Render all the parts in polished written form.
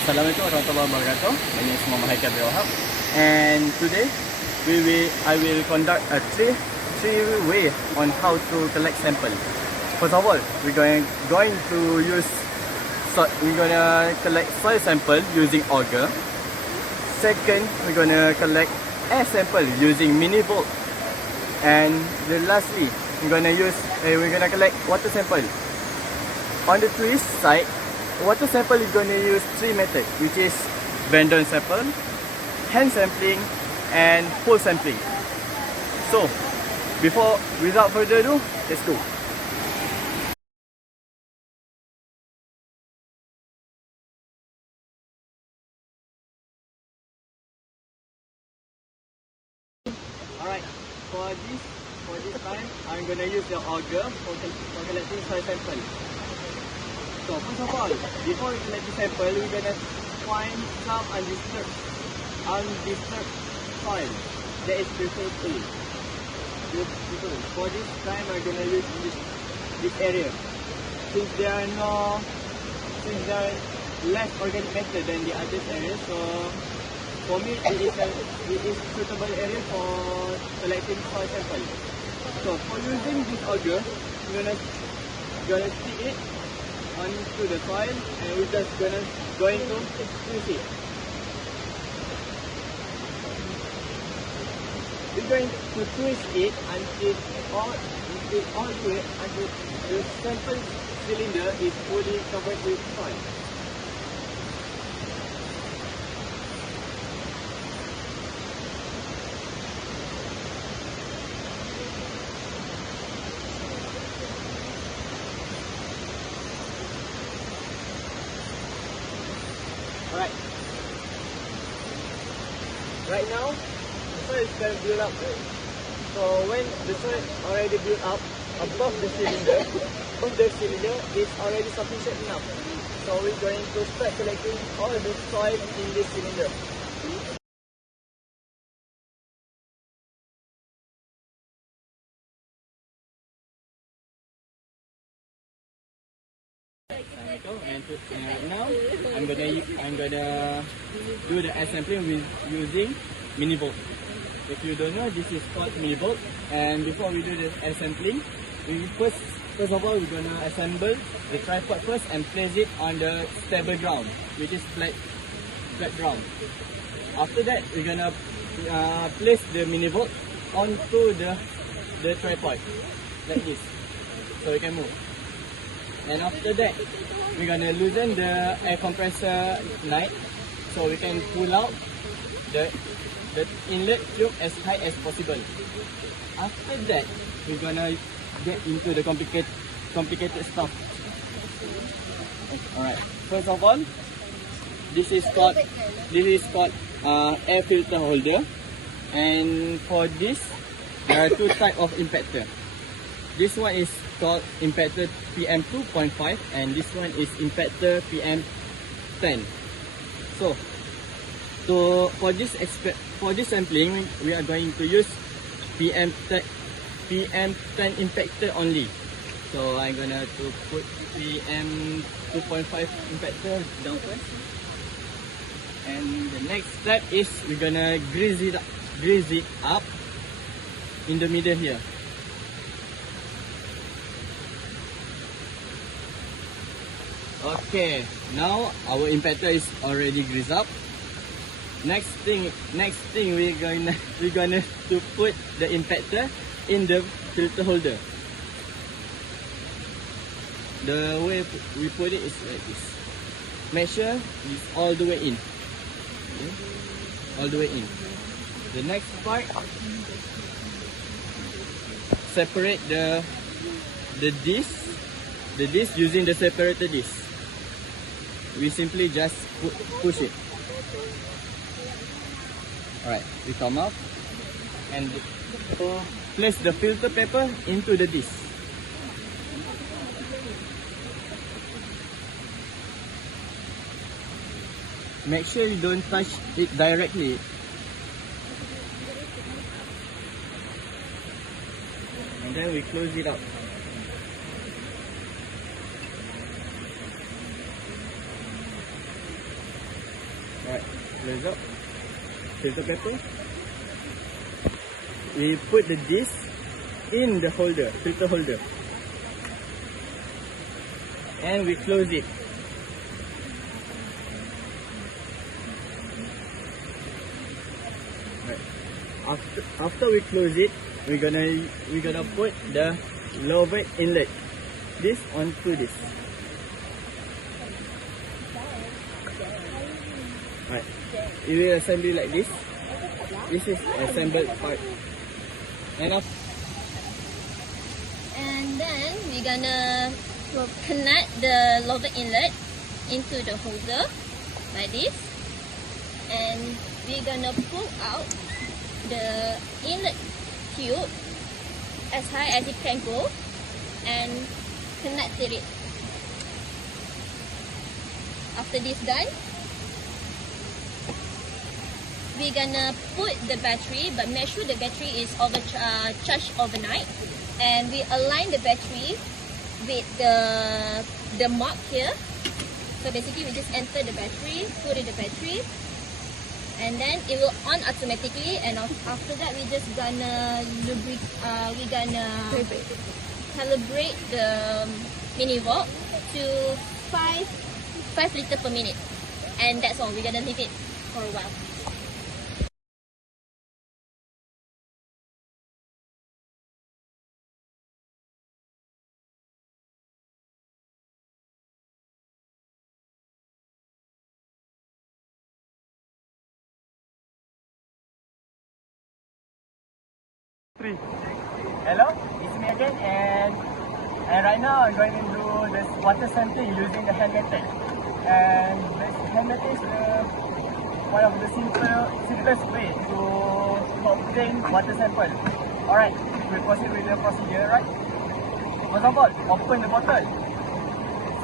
Assalamualaikum warahmatullahi wabarakatuh. My name is Muhammad Haikal bin Wahab, and today I will conduct a three way on how to collect sample. First of all, we're going to use we're gonna collect soil sample using auger. Second, we're gonna collect air sample using mini volt, and then lastly, we're gonna collect water sample. On the twist side, water sample is going to use three methods, which is random sample, hand sampling, and pole sampling. So, without further ado, let's go. Alright, for this time, I'm going to use the auger for collecting soil sample. So first of all, before we collect the sample, we're gonna find some undisturbed soil that is preferred fully. For this time, I'm gonna use this area. Since there are less organic matter than the other areas, so for me it is suitable area for collecting soil sample. So for using this auger, we're gonna stick it onto the soil, and we're just going to twist it. We're going to twist it until the sample cylinder is fully covered with soil. Alright. Right now, the soil is going to build up. So when the soil already built up above the cylinder is already sufficient enough. So we're going to start collecting all the soil in this cylinder. And right now, I'm gonna do the air sampling with using mini volt. If you don't know, this is called mini volt. And before we do the air sampling, first of all, we're gonna assemble the tripod first and place it on the stable ground, which is flat ground. After that, we're gonna place the mini volt onto the tripod like this, so we can move. And after that, we're gonna loosen the air compressor nut so we can pull out the inlet tube as high as possible. After that, we're gonna get into the complicated stuff. Alright. First of all, this is called air filter holder, and for this there are two types of impactor. This one is called impactor PM 2.5 and this one is impactor PM 10. So for this sampling, we are going to use PM 10 impactor only. So I'm gonna put PM 2.5 impactor down first. And the next step is we're gonna grease it up in the middle here. Okay, now our impactor is already greased up. Next thing we're gonna to put the impactor in the filter holder. The way we put it is like this. Make sure it's all the way in. Okay? All the way in. The next part, separate the disc using the separator disc. We simply just push it. Alright, we come up and place the filter paper into the disc. Make sure you don't touch it directly. And then we close it up. close up. Filter paper. We put the disc in the holder, filter holder. And we close it. Right. After we close it, we're gonna put the lower inlet, this onto this. Right. We will assemble like this. This is assembled part. And then we're gonna connect the lower inlet into the holder like this, and we're gonna pull out the inlet tube as high as it can go and connect it. After this done, we're gonna put the battery, but make sure the battery is charged overnight, and we align the battery with the mark here. So basically we just enter the battery, put in the battery, and then it will on automatically, and after that we just gonna calibrate the mini valve to 5 liter per minute, and that's all. We're gonna leave it for a while. Hello, it's me again, and right now I'm going to do this water sampling using the hand method. And this hand method is one of the simplest way to obtain water sample. Alright, we proceed with the procedure, right? First of all, open the bottle.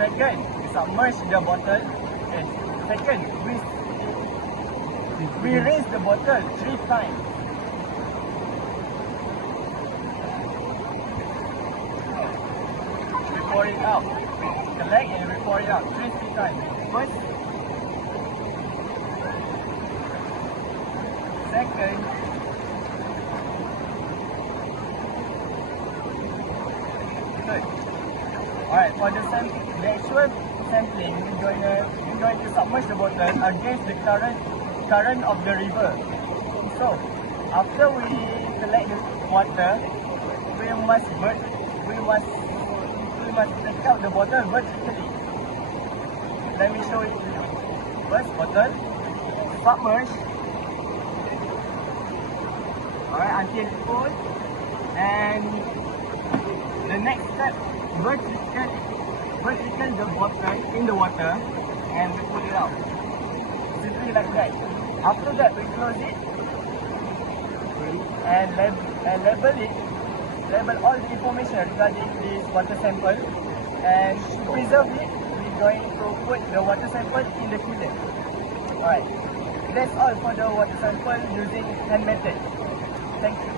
Second, submerge the bottle. And second, we rinse the bottle 3 times. Pour it out. Collect and we pour it out 3 times. First, second, third. Alright, for the actual sampling, we're going to submerge the bottle against the current of the river. So, after we collect the water, we must take out the bottle vertically. Let me show it to you. First, bottle, submerge. Alright, until full. And the next step, vertical the bottle in the water, and we pull it out. Simply like that. After that, we close it and label it. Label all the information regarding this water sample, and to preserve it, we're going to put the water sample in the cooler. Alright, that's all for the water sample using hand method. Thank you.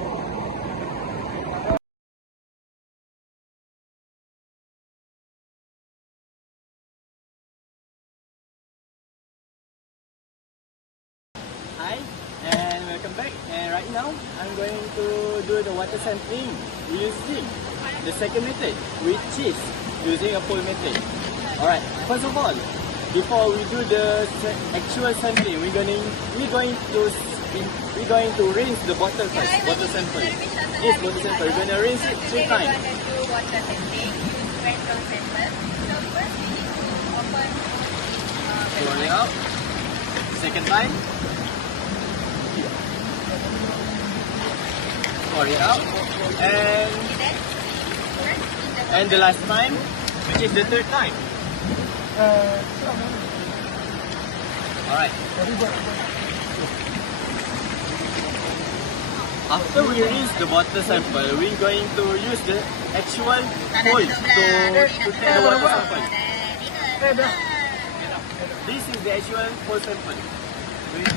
Hi, and welcome back. And right now, I'm going to do the water sampling using the second method, which is using a pole method. Alright, first of all, before we do the actual sampling, we're going to rinse the bottle first. Water sample. Yes, water sample. We're going to rinse it 3 times. We're going to do water sampling using rental sample. So first we need to open Pour it out. Second time. Pour it out. And the last time, which is the third time. Alright. After we rinse the water sample, we're going to use the actual hole to take the water sample. This is the actual hole sample.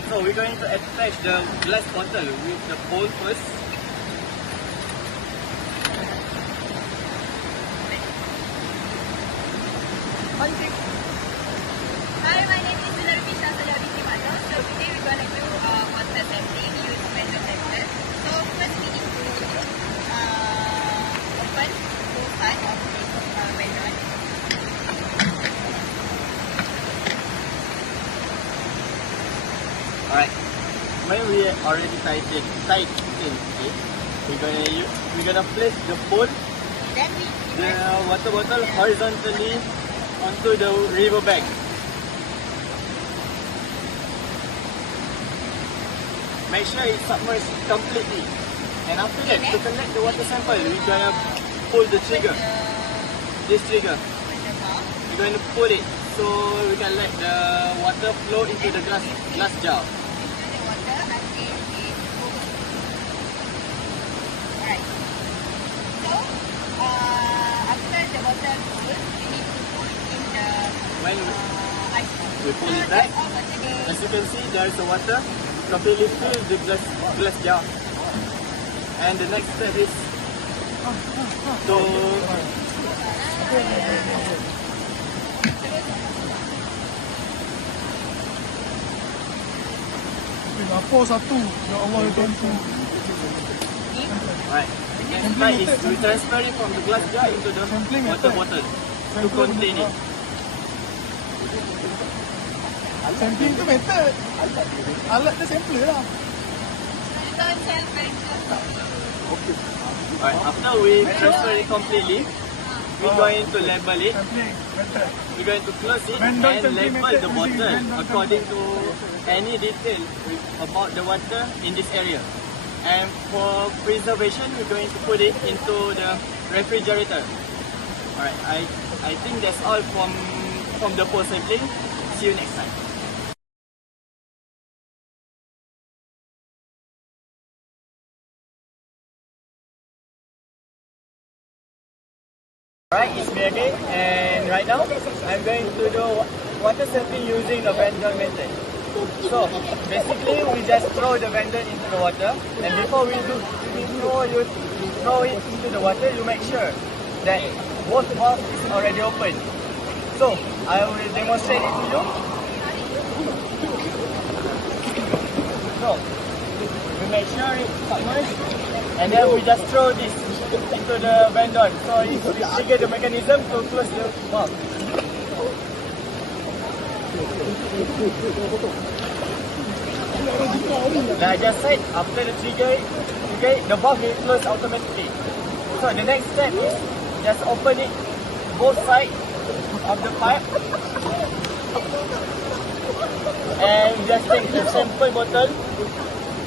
So we're going to attach the glass bottle with the hole first. Hi, my name is Sungai. So today we're already tight in. Okay. We're gonna place the pole, the water bottle horizontally onto the river bank. Make sure it's submerged completely. And after that, to collect the water sample, we're gonna pull the trigger. This trigger. We're going to pull it so we can let the water flow into the glass jar. Alright. So, after the water cool, we need to put in the When ice. we pull it back, as you can see, there is the water completely fill the glass jar. And the next step is to Lapor satu. Ya Allah, ya Tuhan. right. Next step is we transfer it from the glass jar into the water bottle to contain it. Sampling tu method. Alat dia sampler lah. Right. After we transfer it completely, we're going to label it. Sampling method. We're going to close it Random and sampling label method the using bottle random according to any detail about the water in this area. And for preservation, we're going to put it into the refrigerator. Alright, I think that's all from the pole sampling. See you next time. Alright, it's me again, and right now I'm going to do water sampling using the vandal method. So basically, we just throw the vandal into the water, and before you throw it into the water, you make sure that both valves is already open. So I will demonstrate it to you. So we make sure it's submerged, and then we just throw this into the vandal. So it trigger the mechanism to close the valve. Like I just said, after the trigger, the valve will close automatically. So the next step is just open it both sides of the pipe and just take the sample bottle,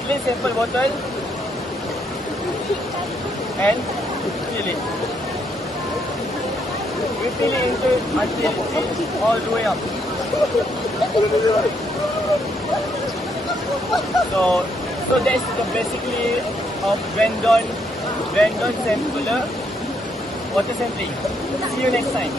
clean sample bottle, and fill it. We fill it into until it's all the way up. So that's the basically of Vandon sampler water sampling. See you next time.